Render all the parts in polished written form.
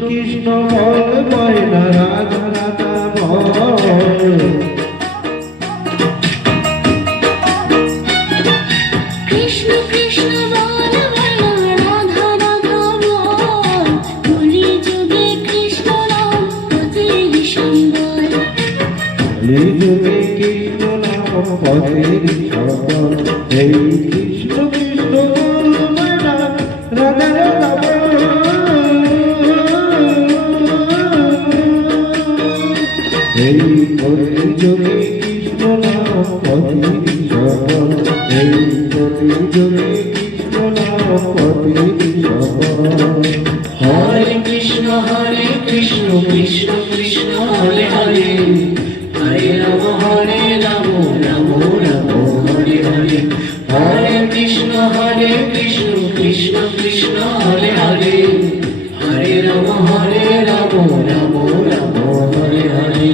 কৃষ্ণ বল ময়না রাধা রাধা বল। কৃষ্ণ কৃষ্ণ বল ময়না রাধা রাধা বল। কলি যুগে কৃষ্ণ নাম পথের সম্বল। কলি যুগে কৃষ্ণ নাম পথের সম্বল। এই কৃষ্ণ কৃষ্ণ বল ময়না রাধা রাধা বল। এই কলি যুগে কৃষ্ণ নাম পথের সম্বল। এই কলি যুগে কৃষ্ণ নাম পথের সম্বল। হরে কৃষ্ণ কৃষ্ণ কৃষ্ণ হরে হরে, হরে রাম রাম রাম রাম হরে হরে। হরে কৃষ্ণ কৃষ্ণ কৃষ্ণ হরে হরে, হরে রাম রাম রাম রাম হরে হরে।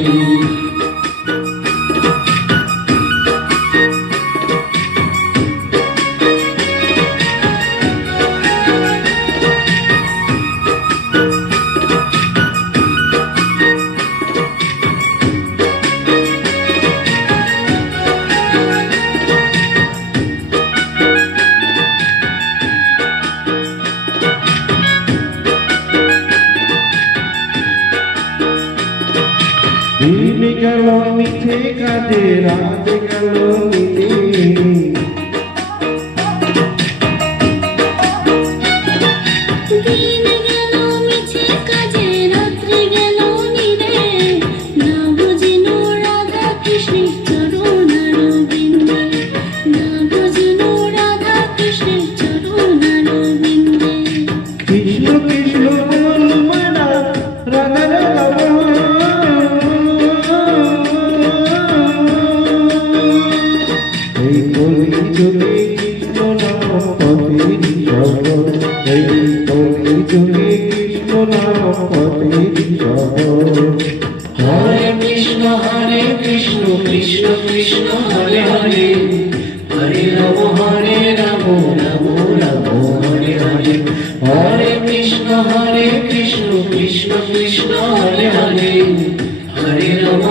দিন গেল মিঠে কাজে রাত গেল মিঠে। দিন গেল মিছে কাজে রাত্রি গেল নীরে। না বুঝিনু রাধা কৃষ্ণের চরণারবিন্দে। না বুঝিনু রাধা কৃষ্ণের চরণারবিন্দে। কৃষ্ণ কৃষ্ণ বল ময়না রাধা রাধা বল। এই কলি যুগে কৃষ্ণ নাম পথের সম্বল। এই কলি যুগে কৃষ্ণ নাম পথের সম্বল। হরে কৃষ্ণ কৃষ্ণ কৃষ্ণ হরে হরে, হরে রাম রাম রাম রাম হরে হরে। হরে কৃষ্ণ কৃষ্ণ কৃষ্ণ হরে হরে, হরে রাম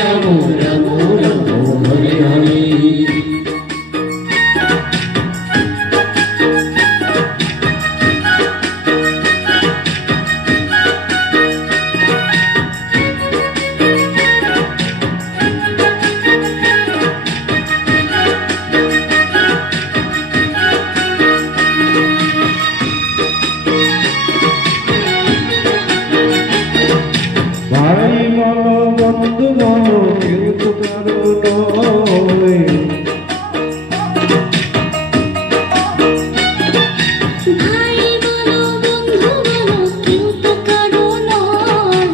রাম রাম রাম হরে হরে। ভাই বলো বন্ধু বলো কেউ তো কারো নয়। ভাই বলো বন্ধু বলো কেউ তো কারো নয়।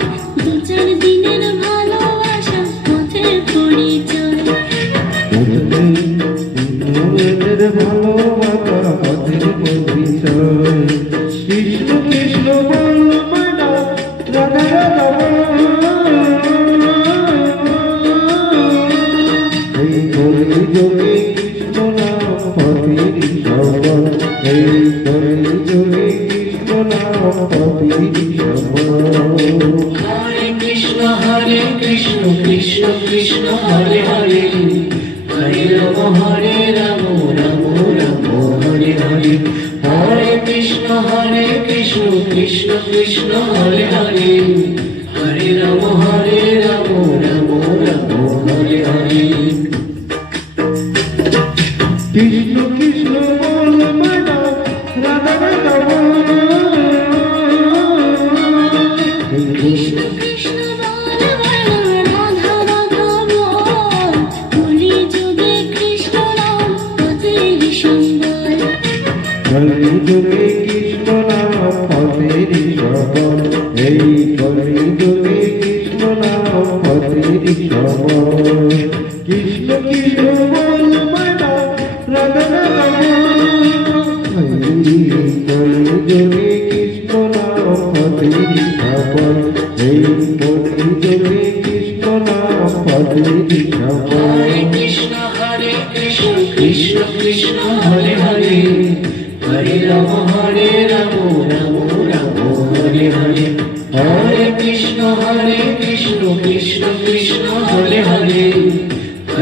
দু চার দিনের ভালোবাসা পথের পরিচয়। এদের ভালোবাসা পথের পরিচয়। কৃষ্ণ কৃষ্ণ বল ময়না রাধা রাধা বল। এই কলি যুগে কৃষ্ণ নাম পথের সম্বল। এই কলি যুগে কৃষ্ণ নাম পথের সম্বল। হরে কৃষ্ণ কৃষ্ণ কৃষ্ণ হরে হরে, হরে রাম রাম রাম রাম হরে হরে। হরে কৃষ্ণ কৃষ্ণ কৃষ্ণ হরে হরে, হরে রাম রাম রাম রাম হরে হরে। কৃষ্ণ কৃষ্ণ বল ময়না রাধা রাধা বল। কৃষ্ণ কৃষ্ণ বল ময়না রাধা রাধা বল। কলি যুগে কৃষ্ণ নাম পথের সম্বল। কলি যুগে কৃষ্ণ নাম পথের সম্বল। এই কলি যুগে কৃষ্ণ নাম পথের সম্বল। কৃষ্ণ কৃষ্ণ বল ময়না রাধা রাধা বল। এই কলি যুগে কৃষ্ণ নাম পথের সম্বল। এই কলি যুগে কৃষ্ণ নাম পথের সম্বল। হরে কৃষ্ণ কৃষ্ণ কৃষ্ণ হরে হরে, হরে রাম রাম রাম রাম হরে হরে।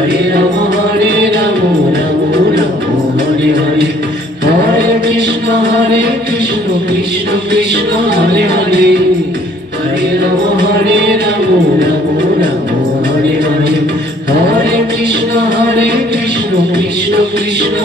হরে রাম রাম রাম হরে হরে হরে কৃষ্ণ কৃষ্ণ কৃষ্ণ হরে হরে হরে রাম রাম রাম হরে হরে হরে কৃষ্ণ কৃষ্ণ কৃষ্ণ